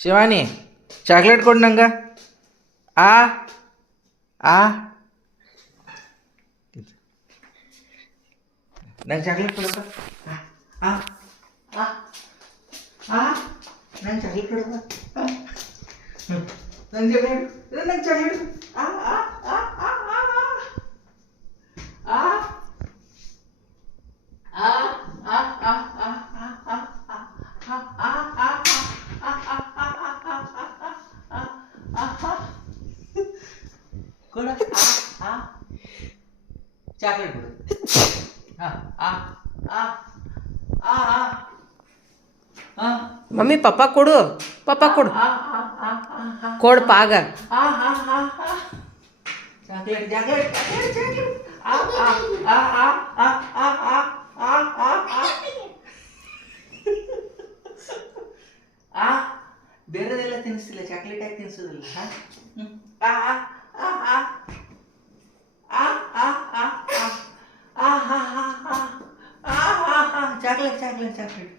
Shivani chocolate ಕೊಡು ನಂಗೆ. ಆ ಆ ನಂಗೆ ಚಾಕ್ಲೇಟ್ ಕೊಡಪ್ಪ. ಆ ಆ ಆ ನಂಗೆ ಚಾಕ್ಲೇಟ್ ಕೊಡಪ್ಪ. ನಂಗೆ ಚಾಕ್ಲೇಟ್, ನಂಗೆ ಚಾಕ್ಲೇಟ್. ಆ ಆ ಆ ಆ ಆ ಕೊಡ. ಚಾಕ್ಲೇಟ್ ಕೊಡು. ಮಮ್ಮಿ ಪಪ್ಪ ಕೊಡು, ಪಪ್ಪ ಕೊಡು, ಕೊಡು ಪಾಗ. Chocolate chocolate chocolate chocolate. ಬೇರೆದೆಲ್ಲ ತಿನ್ನಿಸ್ತಿಲ್ಲ, ಚಾಕ್ಲೇಟ್ ಯಾಕೆ ತಿನ್ನಿಸೋದಿಲ್ಲ? Chocolate chocolate chocolate.